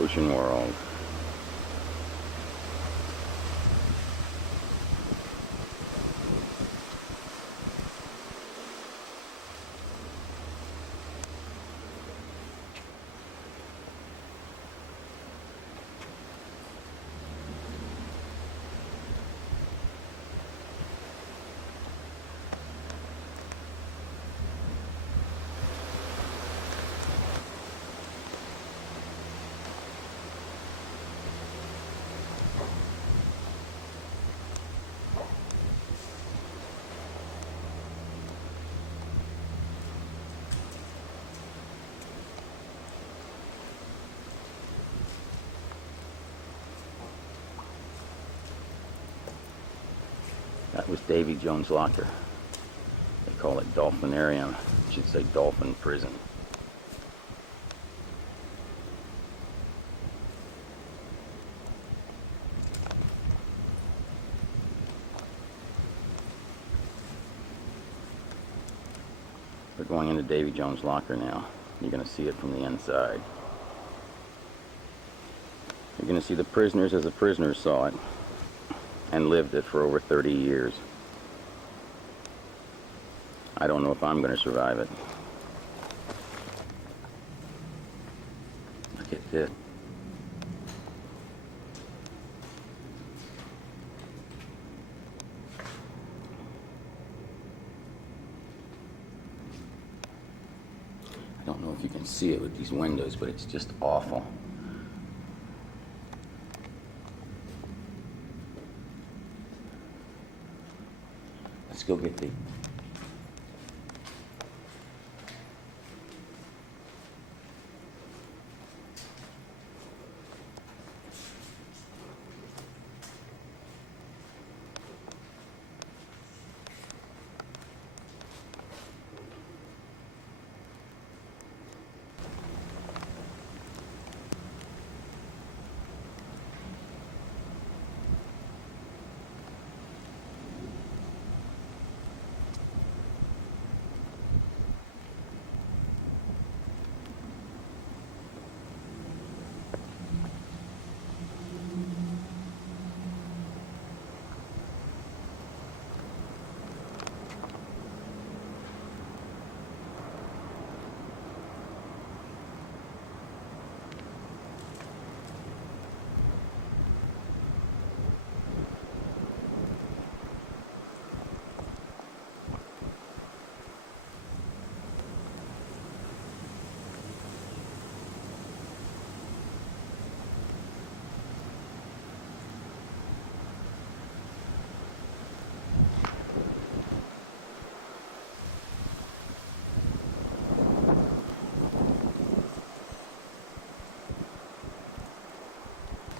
Ocean World. That was Davy Jones' locker. They call it Dolphinarium. I should say Dolphin Prison. We're going into Davy Jones' locker now. You're going to see it from the inside. You're going to see the prisoners as the prisoners saw it and lived it for over 30 years. I don't know if I'm going to survive it. Look at this. I don't know if you can see it with these windows, but it's just awful. Let's go get the...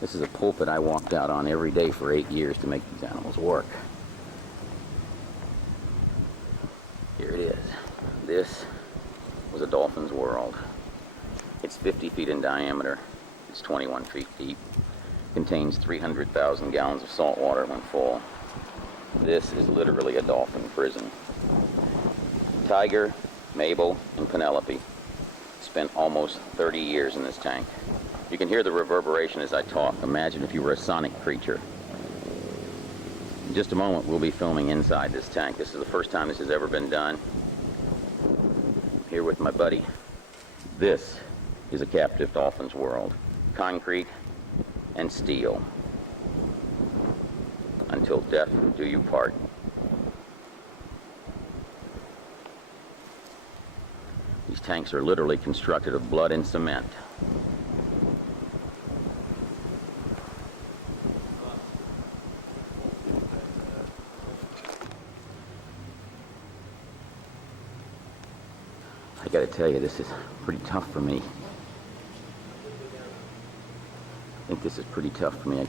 This is a pulpit I walked out on every day for 8 years to make these animals work. Here it is. This was a dolphin's world. It's 50 feet in diameter. It's 21 feet deep. Contains 300,000 gallons of salt water when full. This is literally a dolphin prison. Tiger, Mabel, and Penelope spent almost 30 years in this tank. You can hear the reverberation as I talk. Imagine if you were a sonic creature. In just a moment, we'll be filming inside this tank. This is the first time this has ever been done. I'm here with my buddy. This is a captive dolphin's world. Concrete and steel. Until death do you part. These tanks are literally constructed of blood and cement. I gotta tell you, this is pretty tough for me. I think this is pretty tough for me.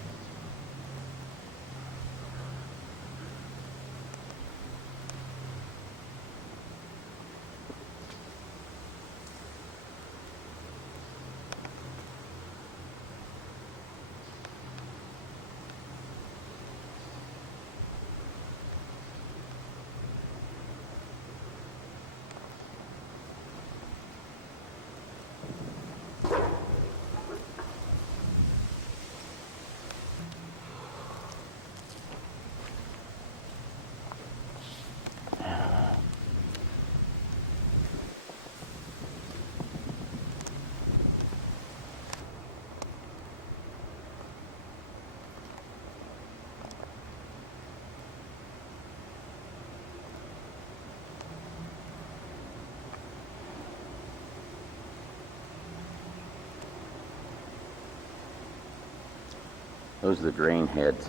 Those are the drain heads.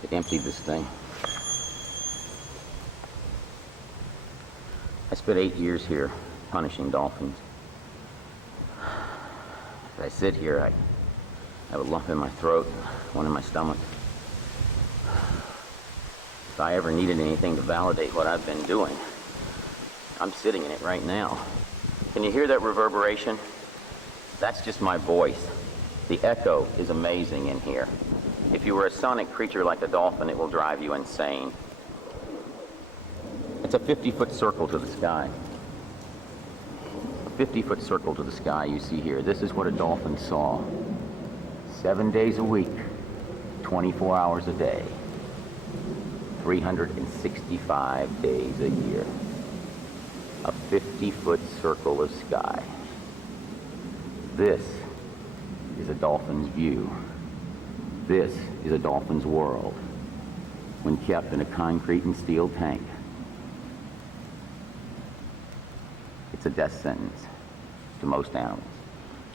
They emptied this thing. I spent 8 years here punishing dolphins. As I sit here, I have a lump in my throat, one in my stomach. If I ever needed anything to validate what I've been doing, I'm sitting in it right now. Can you hear that reverberation? That's just my voice. The echo is amazing in here. If you were a sonic creature like a dolphin, it will drive you insane. It's a 50-foot circle to the sky. A 50-foot circle to the sky you see here. This is what a dolphin saw. 7 days a week, 24 hours a day, 365 days a year. A 50-foot circle of sky. This is a dolphin's view. This is a dolphin's world when kept in a concrete and steel tank. It's a death sentence to most animals.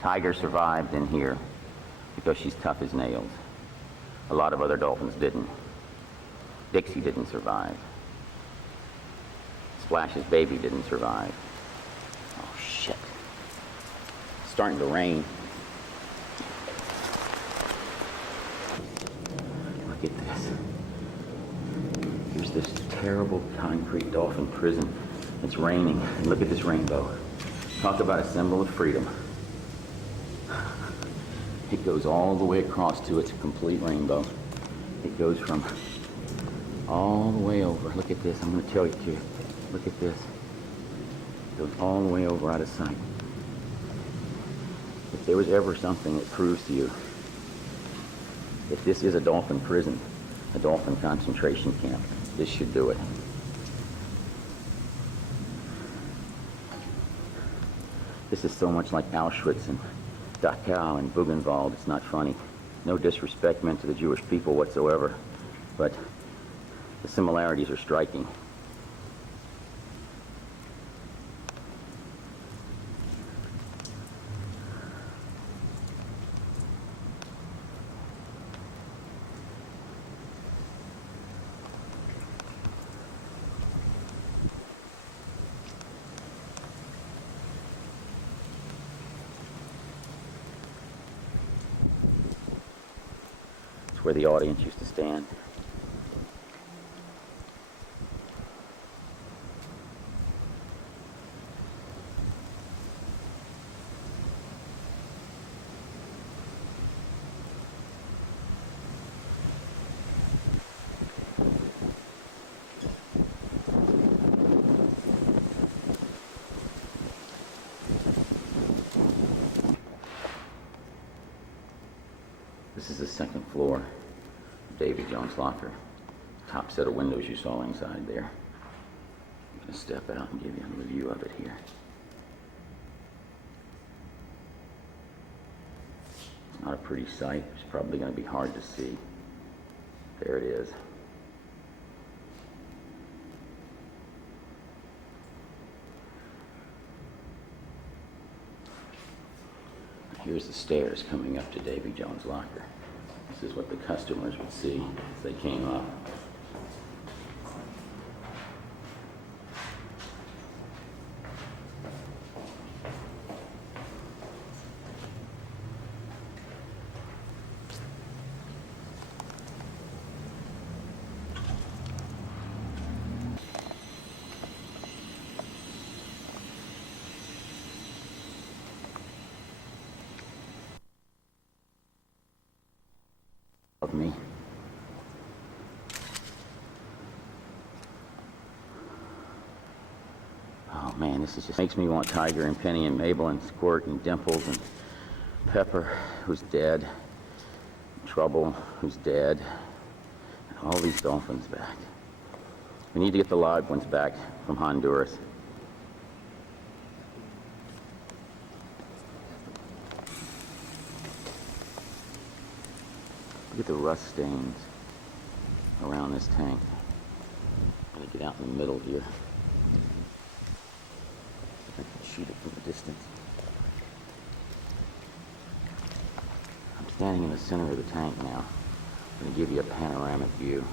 Tiger survived in here because she's tough as nails. A lot of other dolphins didn't. Dixie didn't survive. Splash's baby didn't survive. Oh, shit. It's starting to rain. Look at this. Here's this terrible concrete dolphin prison. It's raining. And look at this rainbow. Talk about a symbol of freedom. It goes all the way across to its complete rainbow. It goes from all the way over. Look at this. I'm going to tell you to. Look at this. It goes all the way over out of sight. If there was ever something that proves to you if this is a dolphin prison, a dolphin concentration camp, this should do it. This is so much like Auschwitz and Dachau and Buchenwald. It's not funny. No disrespect meant to the Jewish people whatsoever, but the similarities are striking. It's where the audience used to stand. This is the second floor of Davy Jones' locker. Top set of windows you saw inside there. I'm going to step out and give you a review of it here. It's not a pretty sight. It's probably going to be hard to see. There it is. Here's the stairs coming up to Davy Jones' locker. This is what the customers would see as they came up. Of me. Oh man, this is just makes me want Tiger and Penny and Mabel and Squirt and Dimples and Pepper, who's dead, Trouble, who's dead, and all these dolphins back. We need to get the live ones back from Honduras. Look at the rust stains around this tank. I'm gonna get out in the middle here. I can shoot it from a distance. I'm standing in the center of the tank now. I'm going to give you a panoramic view.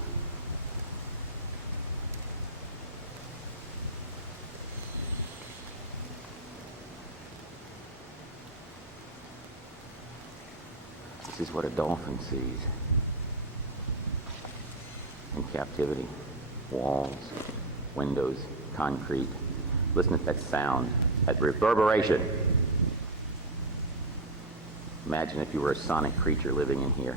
This is what a dolphin sees in captivity. Walls, windows, concrete. Listen to that sound, that reverberation. Imagine if you were a sonic creature living in here.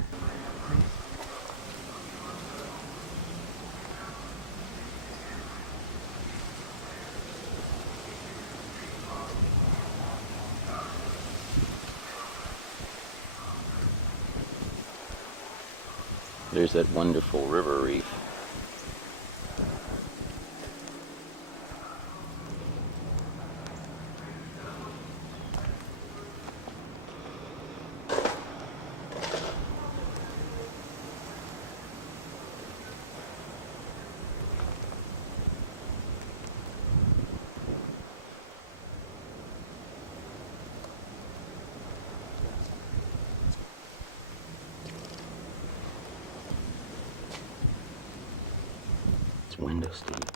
There's that wonderful river reef. It's window seat.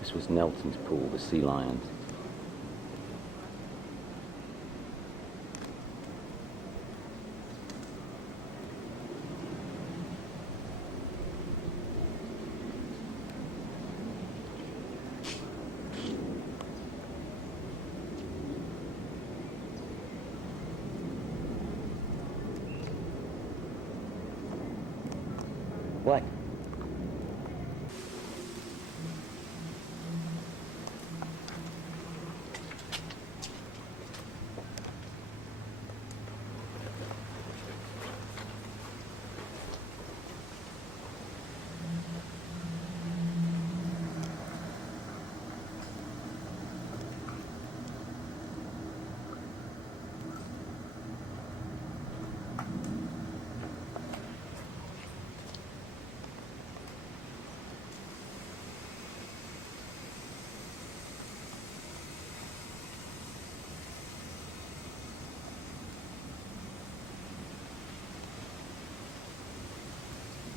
This was Nelson's pool, the sea lions. What?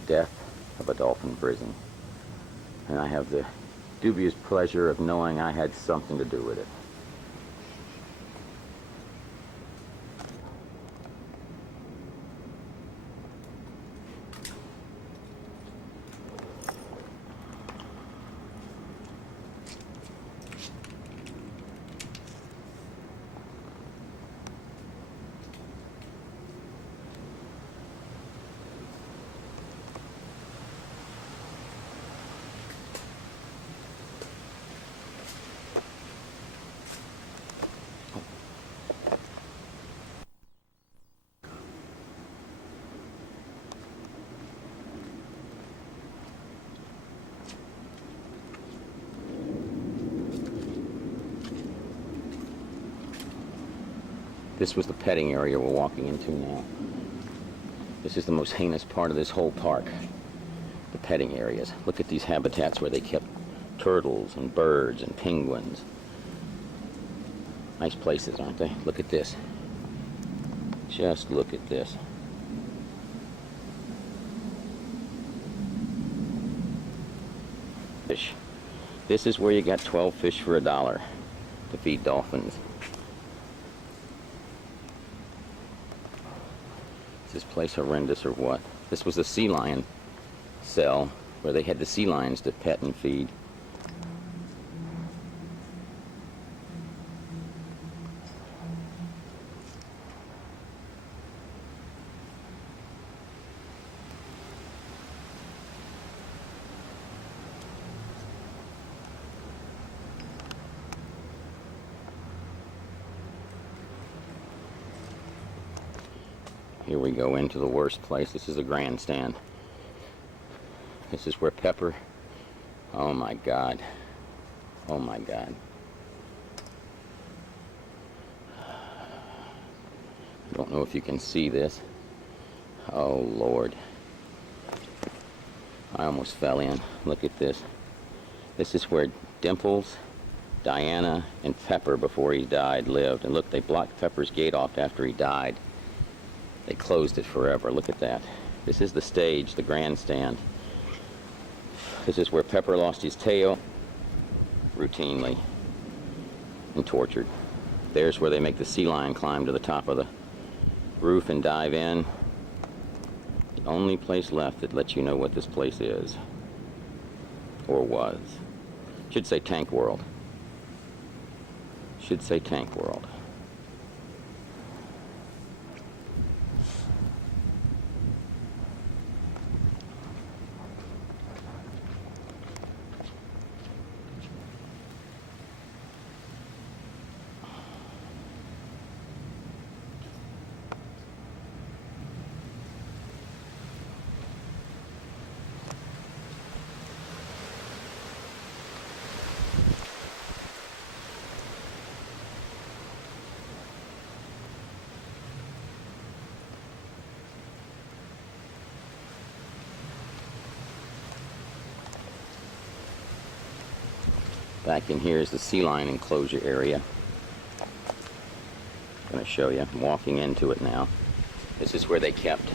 Death of a dolphin prison. And I have the dubious pleasure of knowing I had something to do with it. This was the petting area we're walking into now. This is the most heinous part of this whole park. The petting areas. Look at these habitats where they kept turtles and birds and penguins. Nice places, aren't they? Look at this. Just look at this. Fish. This is where you got 12 fish for $1 to feed dolphins. Is this place horrendous or what? This was the sea lion cell where they had the sea lions to pet and feed. Here we go into the worst place. This is the grandstand. This is where Pepper, oh my God, oh my God. I don't know if you can see this. Oh Lord. I almost fell in. Look at this. This is where Dimples, Diana, and Pepper, before he died, lived. And look, they blocked Pepper's gate off after he died. They closed it forever. Look at that. This is the stage, the grandstand. This is where Pepper lost his tail routinely and tortured. There's where they make the sea lion climb to the top of the roof and dive in. The only place left that lets you know what this place is. Or was. Should say Tank World. Should say Tank World. Back in here is the sea lion enclosure area. I'm going to show you. I'm walking into it now. This is where they kept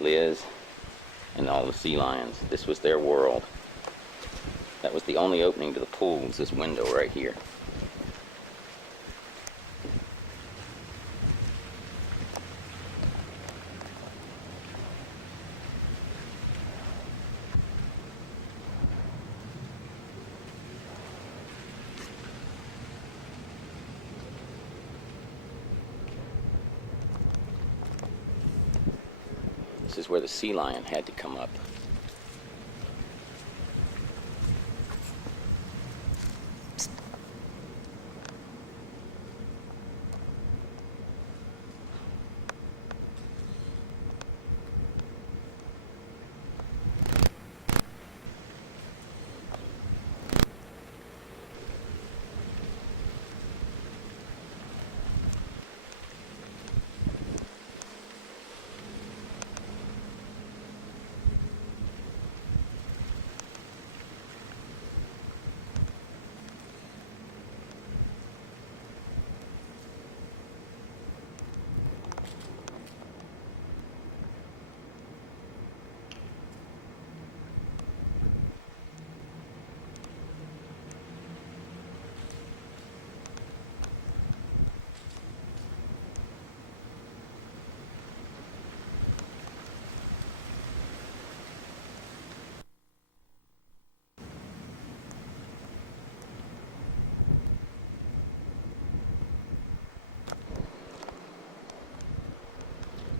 Liz and all the sea lions. This was their world. That was the only opening to the pool, was this window right here. This is where the sea lion had to come up.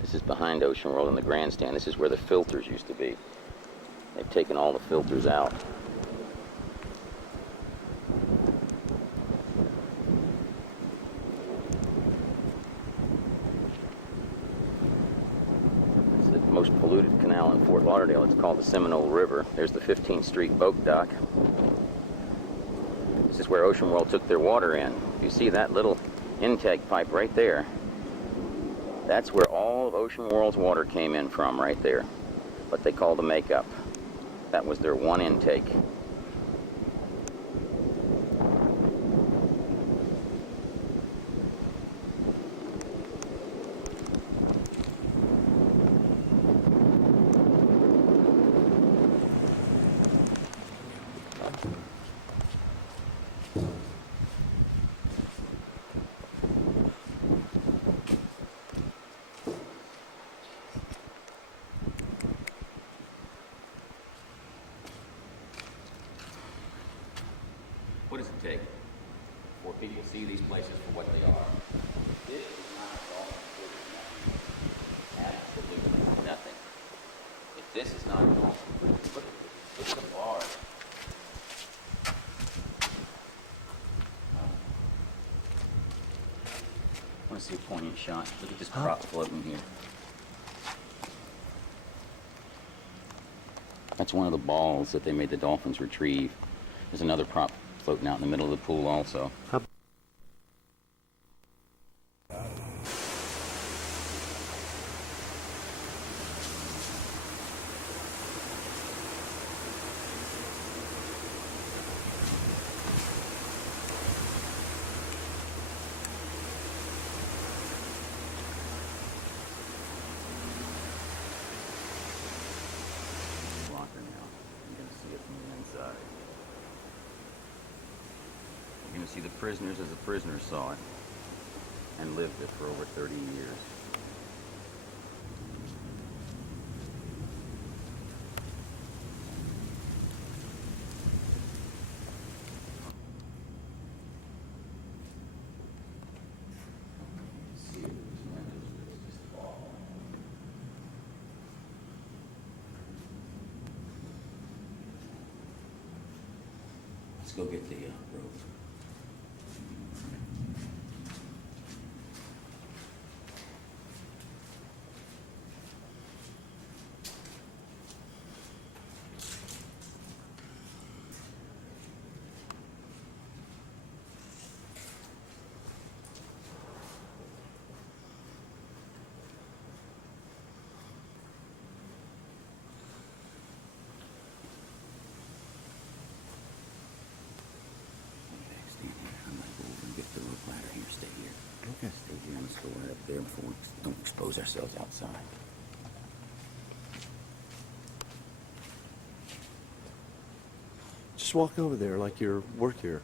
This is behind Ocean World in the grandstand. This is where the filters used to be. They've taken all the filters out. It's the most polluted canal in Fort Lauderdale. It's called the Seminole River. There's the 15th Street boat dock. This is where Ocean World took their water in. You see that little intake pipe right there? That's where all of Ocean World's water came in from, right there. What they call the makeup. That was their one intake. What does it take for people to see these places for what they are? This is not all nothing. Absolutely nothing. If this is not all, look at the bar. Want to see a poignant shot? Look at this prop floating here. That's one of the balls that they made the dolphins retrieve. There's another prop floating out in the middle of the pool also. You're going to see the prisoners as the prisoners saw it and lived it for over 30 years. Let's go get the rope. Okay. Stay here and let's go right up there before we don't expose ourselves outside. Just walk over there like you work here.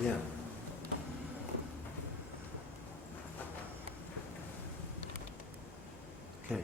Yeah. Okay.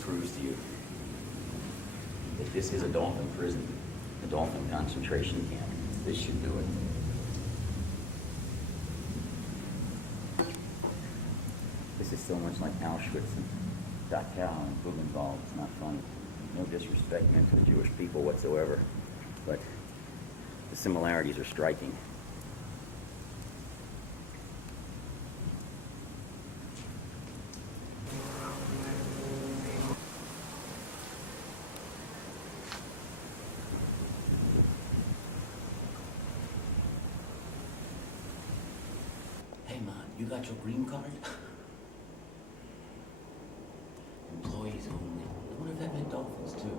Proves to you that this is a dolphin prison, a dolphin concentration camp. This should do it. This is so much like Auschwitz and Dachau and Buchenwald. It's not funny. No disrespect meant to the Jewish people whatsoever, but the similarities are striking. You got your green card? Employees only. I wonder if that meant dolphins too.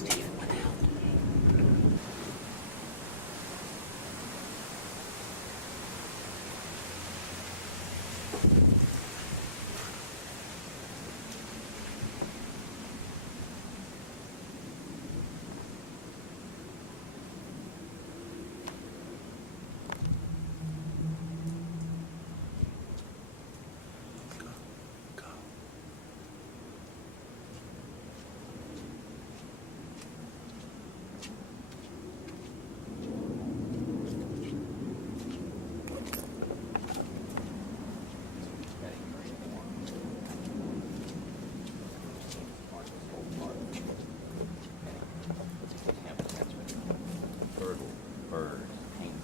Steven went out. Birds, penguins.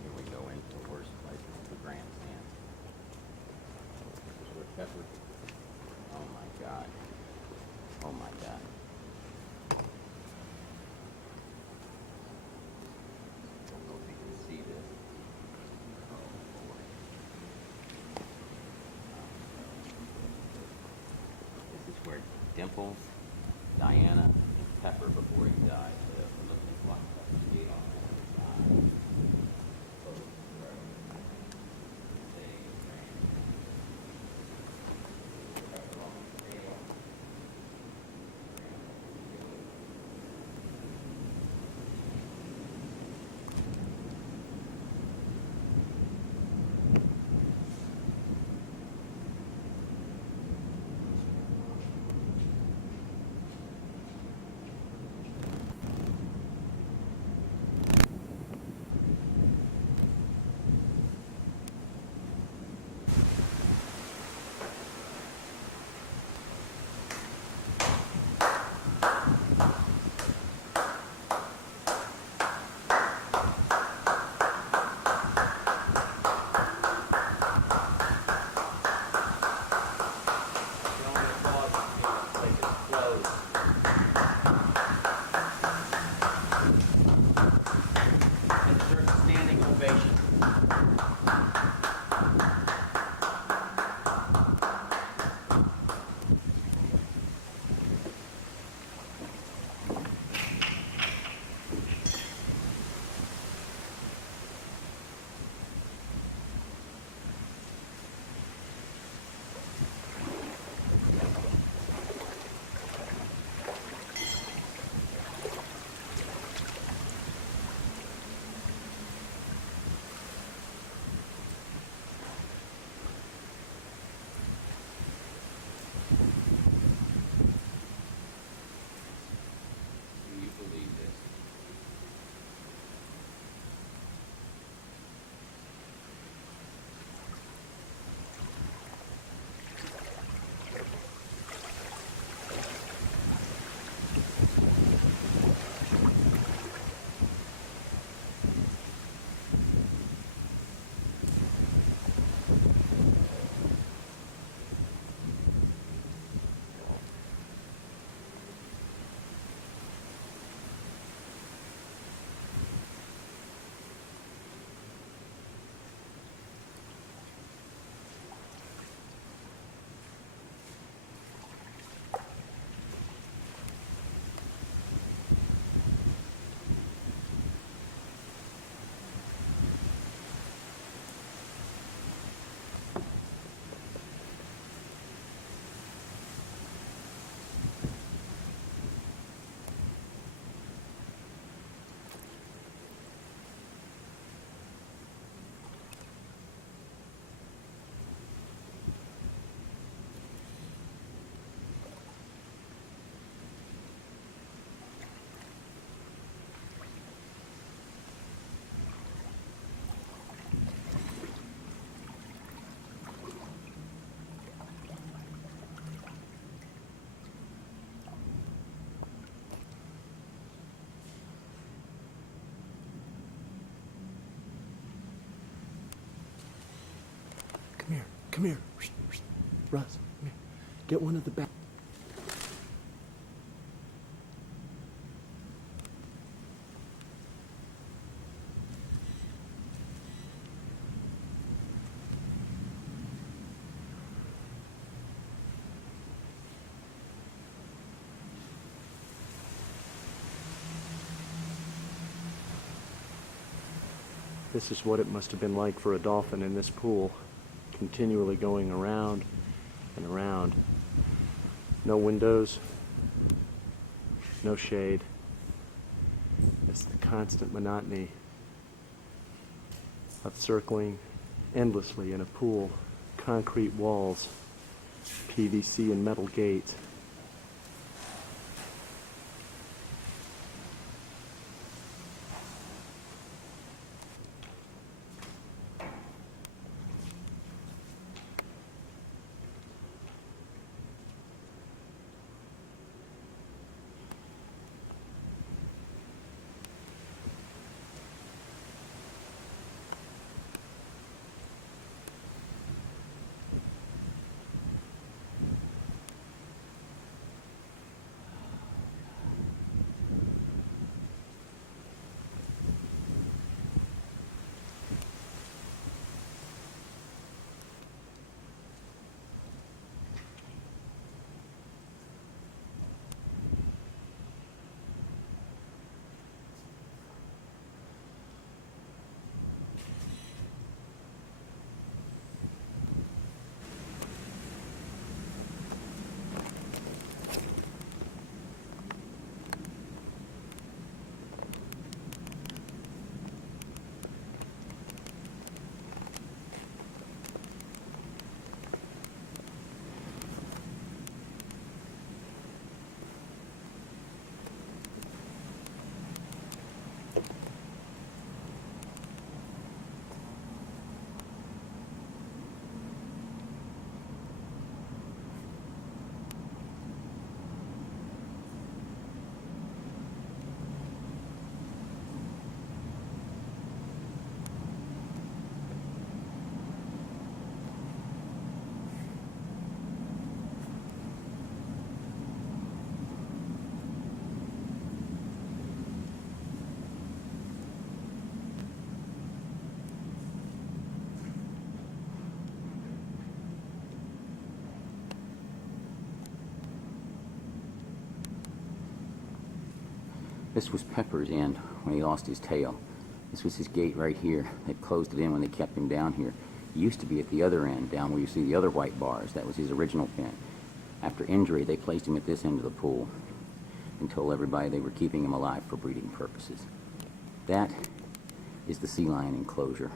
Here we go into the worst place, the grandstand. This is where Pepper. Oh my God. Oh my God. I don't know if you can see this. Oh boy. This is where Dimples, Diana, and Pepper before he died lived. We're looking at what Pepper's gate on the other side. Closed forever. They ran. Pepper on the tail. Come here. Come here. Russ, come here. Get one of the back. This is what it must have been like for a dolphin in this pool, continually going around and around. No windows, no shade. It's the constant monotony of circling endlessly in a pool, concrete walls, PVC and metal gates. This was Pepper's end when he lost his tail. This was his gate right here. They closed it in when they kept him down here. He used to be at the other end, down where you see the other white bars. That was his original pen. After injury, they placed him at this end of the pool and told everybody they were keeping him alive for breeding purposes. That is the sea lion enclosure.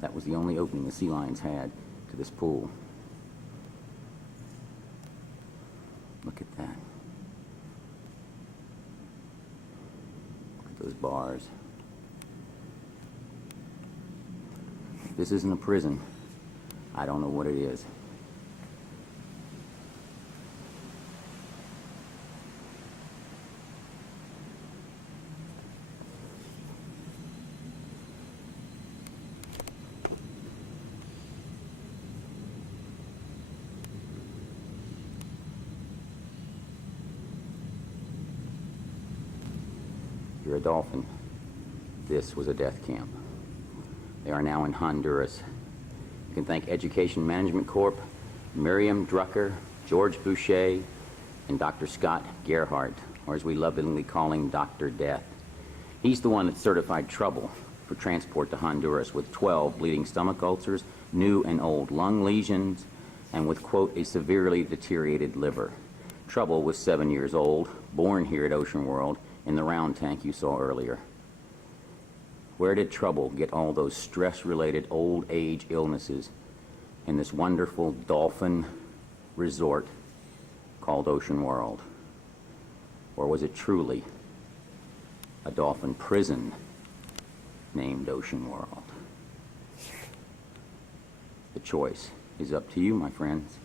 That was the only opening the sea lions had to this pool. Look at that. Look at those bars. If this isn't a prison, I don't know what it is. You're a dolphin. This was a death camp. They are now in Honduras. You can thank Education Management Corp., Miriam Drucker, George Boucher, and Dr. Scott Gerhardt, or as we lovingly call him, Dr. Death. He's the one that certified Trouble for transport to Honduras with 12 bleeding stomach ulcers, new and old lung lesions, and with, quote, a severely deteriorated liver. Trouble was 7 years old, born here at Ocean World, in the round tank you saw earlier. Where did Trouble get all those stress-related old age illnesses in this wonderful dolphin resort called Ocean World? Or was it truly a dolphin prison named Ocean World? The choice is up to you, my friends.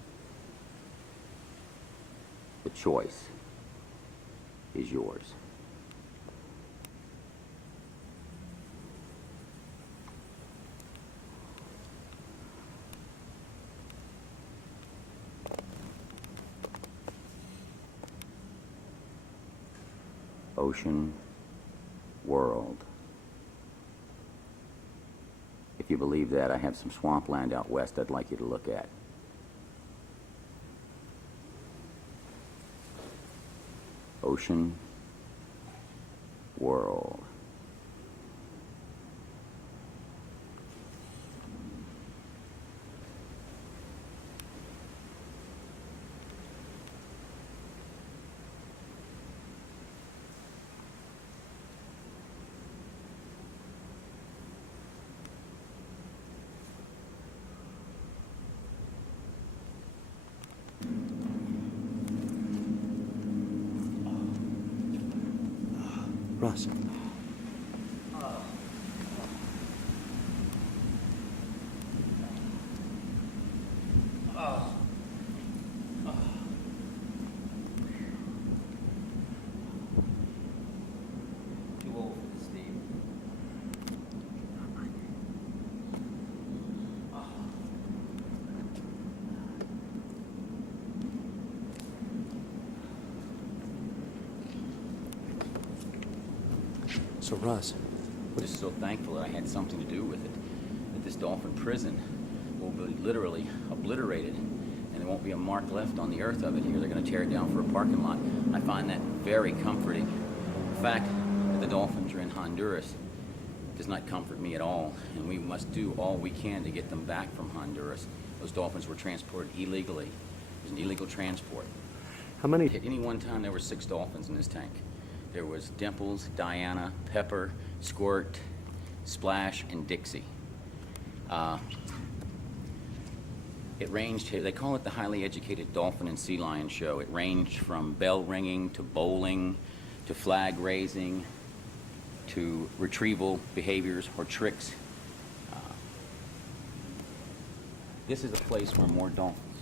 The choice is yours. ocean world. If you believe that, I have some swampland out west I'd like you to look at. Ocean world. Russ. Too old for this, Steve. So, Russ, I'm just so thankful that I had something to do with it. That this dolphin prison will be literally obliterated, and there won't be a mark left on the earth of it here. They're going to tear it down for a parking lot. I find that very comforting. The fact that the dolphins are in Honduras does not comfort me at all, and we must do all we can to get them back from Honduras. Those dolphins were transported illegally. It was an illegal transport. how many? At any one time, there were 6 dolphins in this tank. There was Dimples, Diana, Pepper, Squirt, Splash, and Dixie. It ranged, they call it the highly educated dolphin and sea lion show. It ranged from bell ringing to bowling to flag raising to retrieval behaviors or tricks. This is a place where more dolphins